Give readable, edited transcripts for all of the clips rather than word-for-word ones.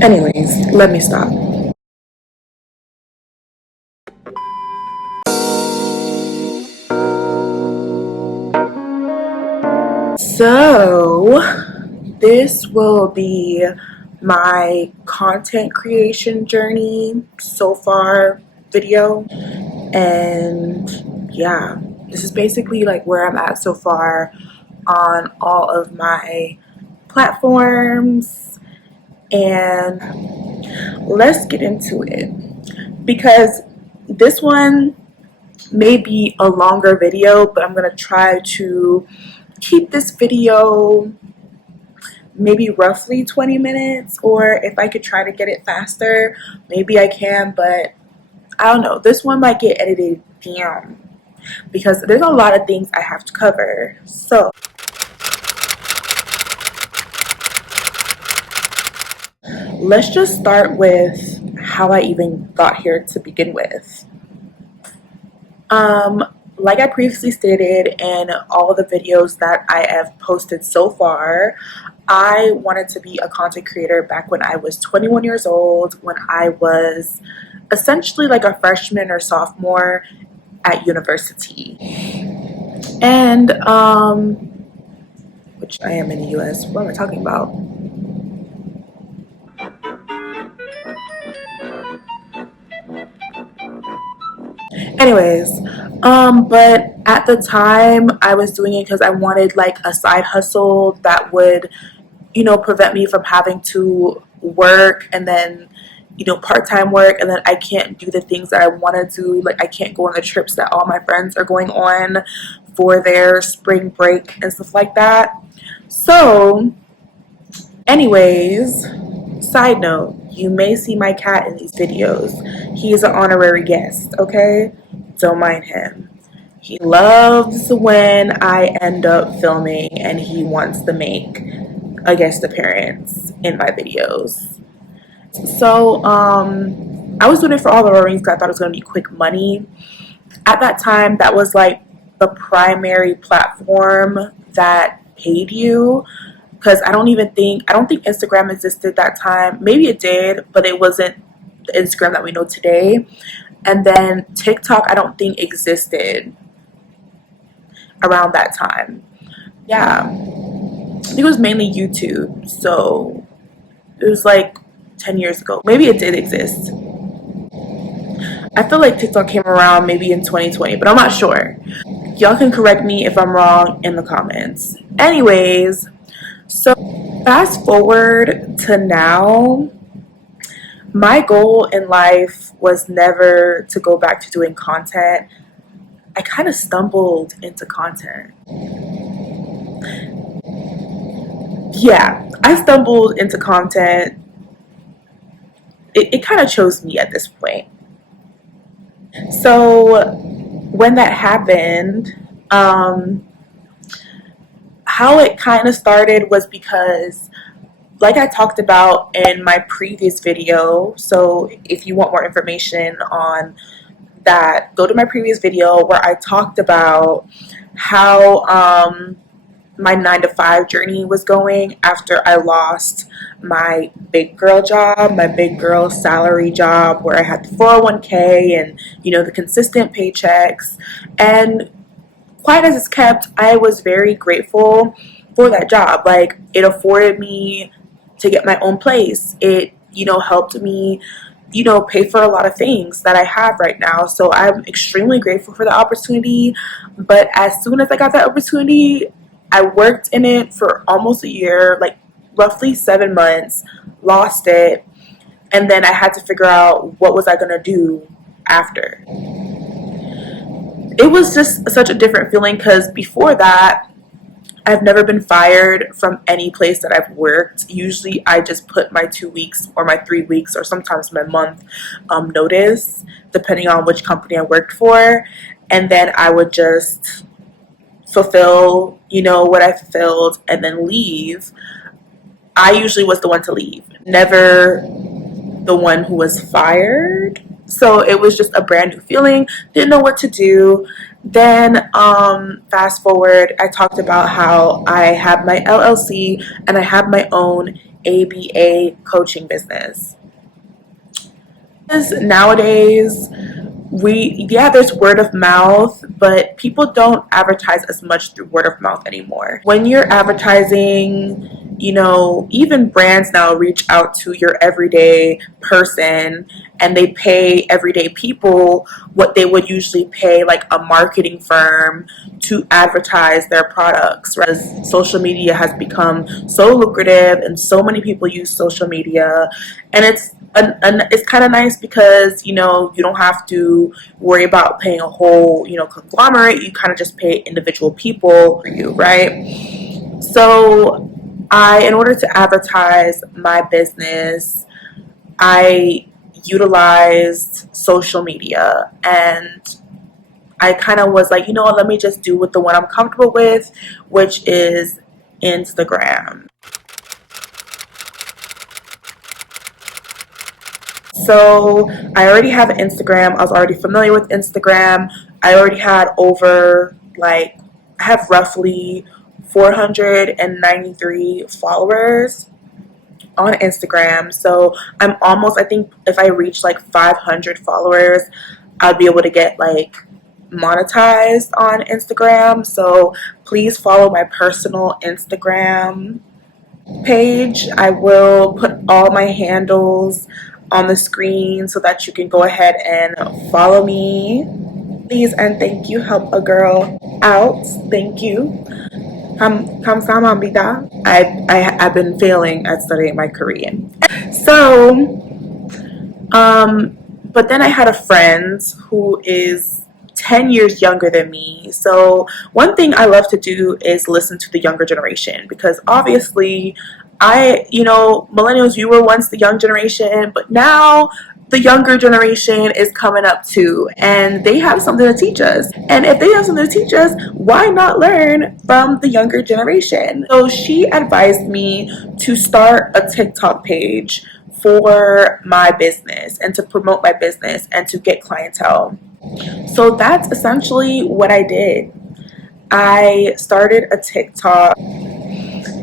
Anyways, let me stop. So, this will be my content creation journey so far video. And yeah, this is basically like where I'm at so far on all of my platforms. And let's get into it, because this one may be a longer video, but I'm going to try to keep this video maybe roughly 20 minutes, or if I could try to get it faster, maybe I can, but I don't know. This one might get edited down because there's a lot of things I have to cover. So let's just start with how I even got here to begin with. Like I previously stated in all of the videos that I have posted so far, I wanted to be a content creator back when I was 21 years old, when I was essentially like a freshman or sophomore at university. And, which I am in the US. What am I talking about? Anyways, but at the time I was doing it because I wanted like a side hustle that would, prevent me from having to work and then, part-time work, and then I can't do the things that I want to do. Like I can't go on the trips that all my friends are going on for their spring break and stuff like that. So, anyways, side note, you may see my cat in these videos. He is an honorary guest, okay? Don't mind him. He loves when I end up filming and he wants to make a guest appearance in my videos. So, I was doing it for all the reasons because I thought it was going to be quick money. At that time, that was like the primary platform that paid you, because I don't think Instagram existed that time. Maybe it did, but it wasn't the Instagram that we know today. And then TikTok, I don't think existed around that time. Yeah, I think it was mainly YouTube. So it was like 10 years ago. Maybe it did exist. I feel like TikTok came around maybe in 2020, but I'm not sure. Y'all can correct me if I'm wrong in the comments. Anyways, so fast forward to now, my goal in life was never to go back to doing content. I kind of stumbled into content. Yeah, I stumbled into content. It kind of chose me at this point. So when that happened, how it kind of started was because, like I talked about in my previous video, so if you want more information on that, go to my previous video where I talked about how my 9-to-5 journey was going after I lost my big girl job, my big girl salary job, where I had the 401k and the consistent paychecks. And quiet as it's kept, I was very grateful for that job. Like, it afforded me to get my own place. It helped me pay for a lot of things that I have right now. So I'm extremely grateful for the opportunity. But as soon as I got that opportunity, I worked in it for almost a year, like roughly 7 months, lost it, and then I had to figure out what was I going to do after. It was just such a different feeling because before that, I've never been fired from any place that I've worked. Usually I just put my 2 weeks or my 3 weeks or sometimes my month notice, depending on which company I worked for. And then I would just fulfill, what I fulfilled and then leave. I usually was the one to leave, never the one who was fired. So it was just a brand new feeling. Didn't know what to do. Then fast forward, I talked about how I have my LLC and I have my own ABA coaching business. Nowadays, there's word of mouth, but people don't advertise as much through word of mouth anymore. When you're advertising, even brands now reach out to your everyday person and they pay everyday people what they would usually pay like a marketing firm to advertise their products. Whereas social media has become so lucrative and so many people use social media, and it's kind of nice because you don't have to worry about paying a whole conglomerate. You kind of just pay individual people for you, right? So in order to advertise my business, I utilized social media, and I kind of was like, let me just do with the one I'm comfortable with, which is Instagram. So I already have an Instagram. I was already familiar with Instagram. I already had I have roughly 493 followers on Instagram. So I think if I reach like 500 followers, I'd be able to get like monetized on Instagram. So please follow my personal Instagram page. I will put all my handles on the screen so that you can go ahead and follow me. Please and thank you. Help a girl out. Thank you. Kamsahamnida. I've been failing at studying my Korean. So, but then I had a friend who is 10 years younger than me. So one thing I love to do is listen to the younger generation, because obviously millennials, you were once the young generation, but now the younger generation is coming up too, and they have something to teach us. And if they have something to teach us, why not learn from the younger generation? So she advised me to start a TikTok page for my business and to promote my business and to get clientele. So that's essentially what I did. I started a TikTok.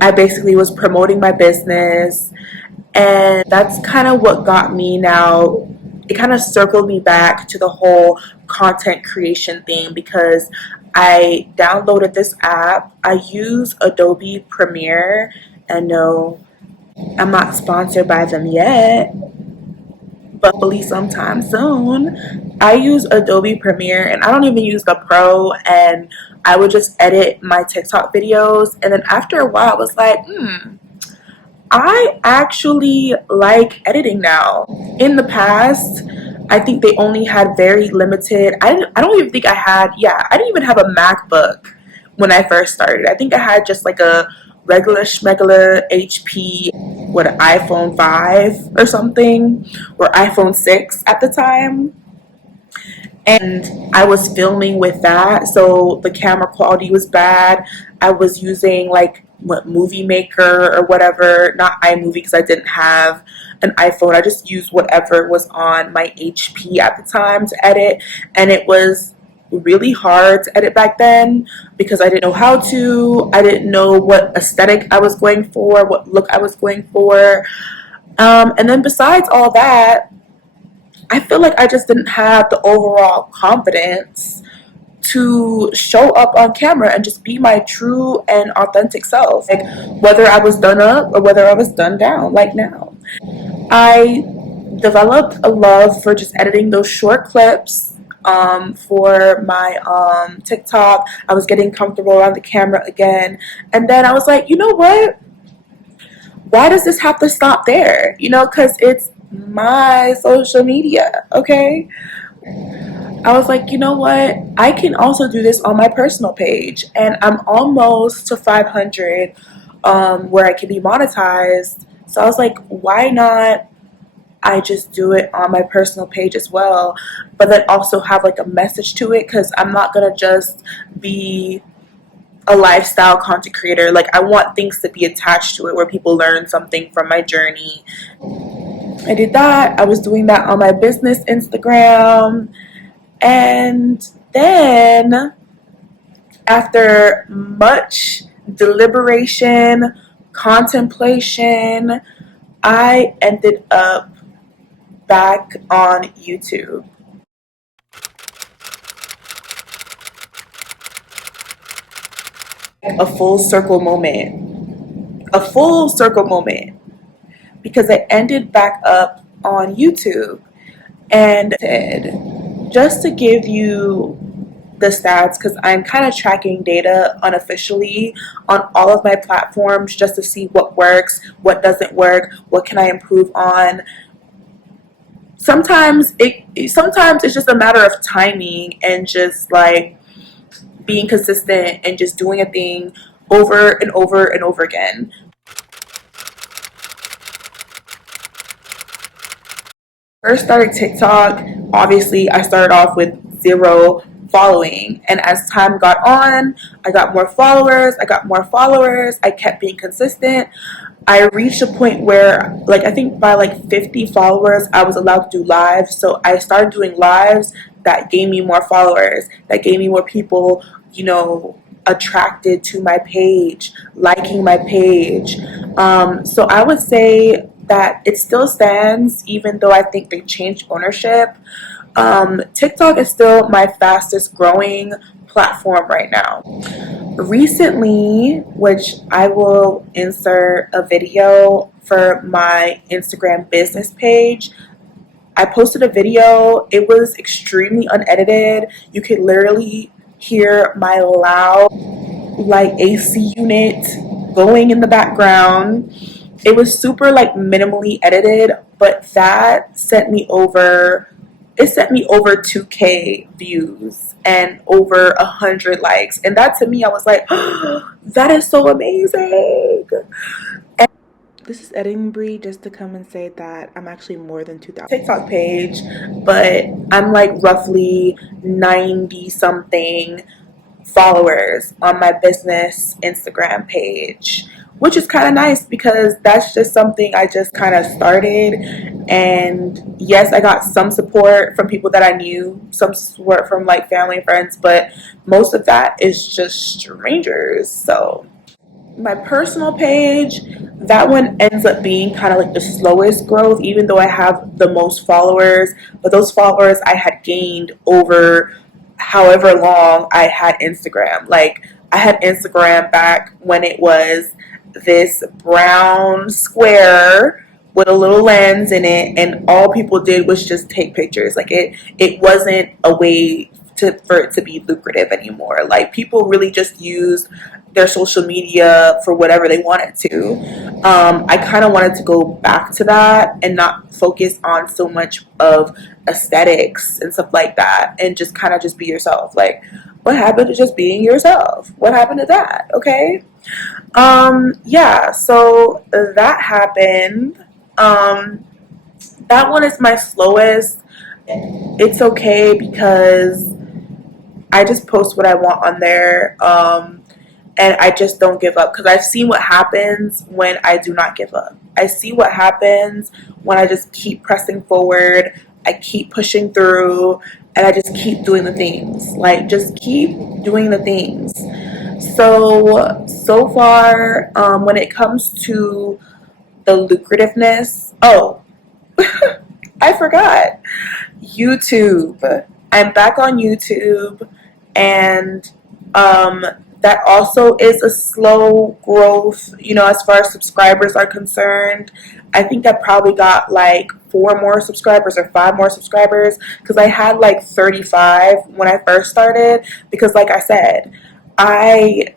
I basically was promoting my business, and that's kind of what got me now. It kind of circled me back to the whole content creation thing, because I downloaded this app. I use Adobe Premiere, and no, I'm not sponsored by them yet, but hopefully sometime soon. I use Adobe Premiere, and I don't even use the Pro, and I would just edit my TikTok videos. And then after a while I was like, I actually like editing now. In the past, I think they only had very limited, I don't even think I didn't even have a MacBook when I first started. I think I had just like a regular schmegular HP, an iPhone 5 or something, or iPhone 6 at the time. And I was filming with that, so the camera quality was bad. I was using like Movie Maker or whatever, not iMovie, because I didn't have an iPhone. I just used whatever was on my HP at the time to edit, and it was really hard to edit back then because I didn't know how to. I didn't know what aesthetic I was going for, what look I was going for. And then besides all that, I feel like I just didn't have the overall confidence to show up on camera and just be my true and authentic self. Like whether I was done up or whether I was done down, like now. I developed a love for just editing those short clips for my TikTok. I was getting comfortable around the camera again. And then I was like, you know what? Why does this have to stop there? Because it's my social media, okay? I was like, you know what? I can also do this on my personal page, and I'm almost to 500 where I can be monetized. So I was like, why not I just do it on my personal page as well, but then also have like a message to it, because I'm not gonna just be a lifestyle content creator. Like I want things to be attached to it where people learn something from my journey. I did that. I was doing that on my business Instagram. And then after much deliberation, contemplation, I ended up back on YouTube. A full circle moment. A full circle moment. Because I ended back up on YouTube. And just to give you the stats, because I'm kind of tracking data unofficially on all of my platforms just to see what works, what doesn't work, what can I improve on. Sometimes it's just a matter of timing and just like being consistent and just doing a thing over and over and over again. First started TikTok, obviously I started off with 0 following, and as time got on, I got more followers, I kept being consistent. I reached a point where, like, I think by like 50 followers I was allowed to do lives, so I started doing lives that gave me more followers, that gave me more people, you know, attracted to my page, liking my page. So I would say that it still stands, even though I think they changed ownership. TikTok is still my fastest growing platform right now. Recently, which I will insert a video for my Instagram business page, I posted a video. It was extremely unedited. You could literally hear my loud, like, AC unit going in the background. It was super like minimally edited, but that sent me over, it sent me over 2K views and over 100 likes. And that to me, I was like, oh, that is so amazing. And this is editing Bree, just to come and say that I'm actually more than 2,000 TikTok page, but I'm like roughly 90 something followers on my business Instagram page, which is kind of nice because that's just something I just kind of started. And yes, I got some support from people that I knew, some support from like family and friends, but most of that is just strangers. So my personal page, that one ends up being kind of like the slowest growth, even though I have the most followers. But those followers I had gained over however long I had Instagram. Like, I had Instagram back when it was this brown square with a little lens in it, and all people did was just take pictures. Like, it wasn't a way for it to be lucrative anymore. Like, people really just used their social media for whatever they wanted to. I kind of wanted to go back to that and not focus on so much of aesthetics and stuff like that, and just kind of just be yourself. Like, what happened to just being yourself? What happened to that? Okay. Yeah, so that happened. That one is my slowest. It's okay because I just post what I want on there. And I just don't give up, because I've seen what happens when I do not give up. I see what happens when I just keep pressing forward, I keep pushing through, and I just keep doing the things. Like, just keep doing the things. So far, when it comes to the lucrativeness, oh, I forgot. YouTube. I'm back on YouTube, and that also is a slow growth, you know, as far as subscribers are concerned. I think I probably got like 4 more subscribers or 5 more subscribers, because I had like 35 when I first started. Because like I said, I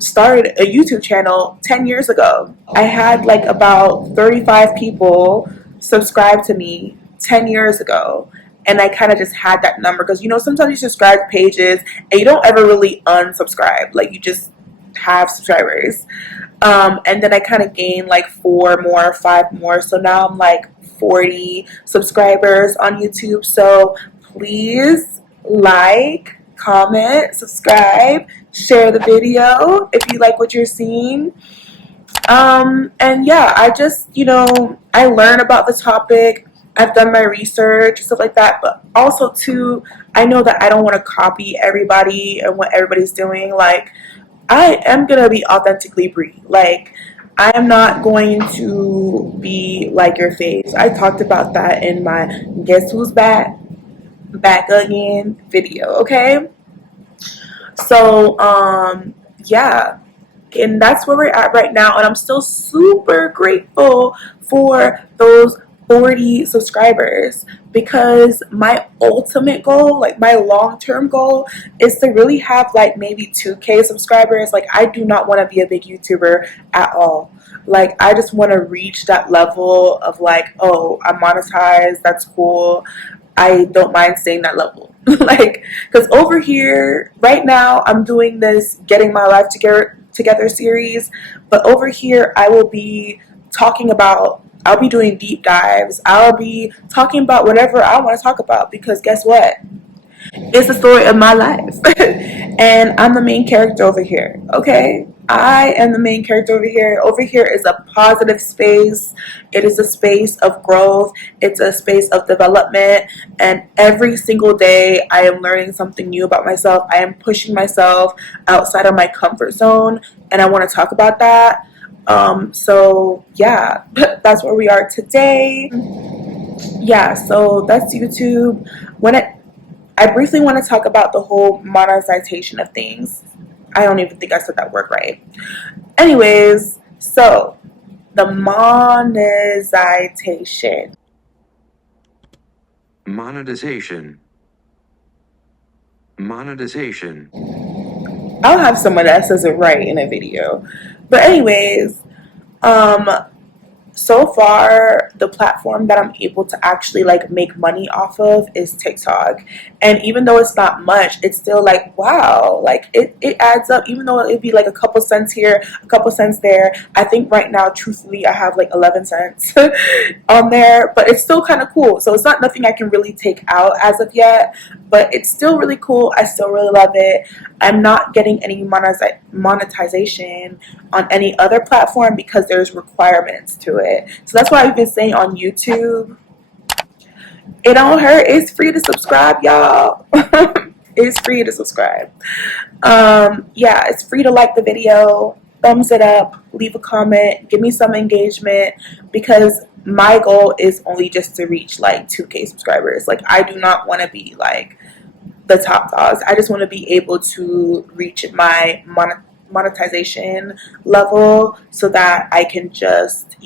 started a YouTube channel 10 years ago. I had like about 35 people subscribe to me 10 years ago. And I kind of just had that number, because, you know, sometimes you subscribe to pages and you don't ever really unsubscribe. Like, you just have subscribers. And then I kind of gained like 4 more, 5 more. So now I'm like 40 subscribers on YouTube. So please like, comment, subscribe, share the video if you like what you're seeing. And yeah, I just, you know, I learn about the topic I've done my research and stuff like that, but also too, I know that I don't want to copy everybody and what everybody's doing. Like, I am gonna be authentically Brie. Like, I am not going to be like your face. I talked about that in my Guess Who's Back Again video, okay? So, yeah, and that's where we're at right now, and I'm still super grateful for those 40 subscribers, because my ultimate goal, like my long-term goal, is to really have like maybe 2K subscribers. Like, I do not want to be a big YouTuber at all. Like, I just want to reach that level of like, oh, I'm monetized, that's cool. I don't mind staying that level. Like, because over here right now I'm doing this Getting My Life Together series, but over here I will be talking about, I'll be doing deep dives, I'll be talking about whatever I want to talk about, because guess what, it's the story of my life. And I'm the main character over here, okay? I am the main character over here. Over here is a positive space. It is a space of growth. It's a space of development. And every single day, I am learning something new about myself. I am pushing myself outside of my comfort zone. And I want to talk about that. So, yeah, that's where we are today. Yeah, so that's YouTube. I briefly want to talk about the whole monetization of things. I don't even think I said that word right. Anyways, so the monetization. Monetization. Monetization. I'll have someone that says it right in a video. But anyways, um, so far the platform that I'm able to actually like make money off of is TikTok. And even though it's not much, it's still like, wow, like it adds up. Even though it'd be like a couple cents here, a couple cents there, I think right now truthfully I have like 11 cents on there, but it's still kind of cool. So it's not nothing I can really take out as of yet, but it's still really cool. I still really love it. I'm not getting any monetization on any other platform because there's requirements to it. So that's why I've been saying on YouTube, it don't hurt. It's free to subscribe, y'all. It's free to subscribe. Yeah, it's free to like the video, thumbs it up, leave a comment, give me some engagement, because my goal is only just to reach like 2K subscribers. Like, I do not want to be like the top dogs. I just want to be able to reach my monetization level so that I can just,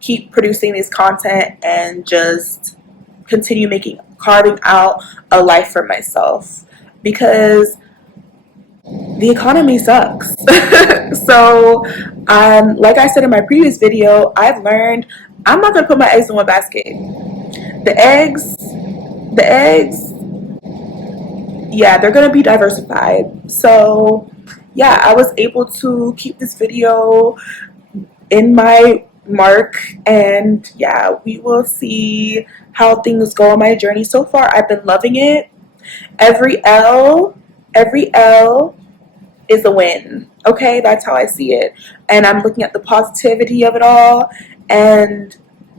keep producing this content and just continue carving out a life for myself, because the economy sucks. So, like I said in my previous video, I've learned I'm not gonna put my eggs in one basket. The eggs, yeah, they're gonna be diversified. So, yeah, I was able to keep this video in my mark, and yeah, we will see how things go on my journey. So far, I've been loving it. Every L is a win. Okay, that's how I see it. And I'm looking at the positivity of it all. And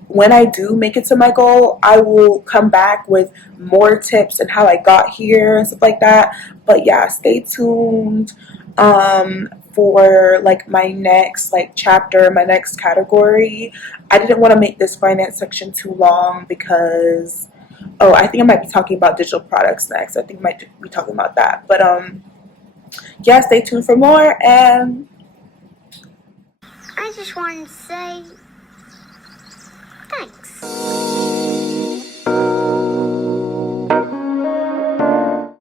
when I do make it to my goal, I will come back with more tips and how I got here and stuff like that. But yeah, stay tuned for like my next like chapter, my next category. I didn't want to make this finance section too long because I think I might be talking about digital products next. I think I might be talking about that. But yeah, stay tuned for more. And I just wanted to say thanks.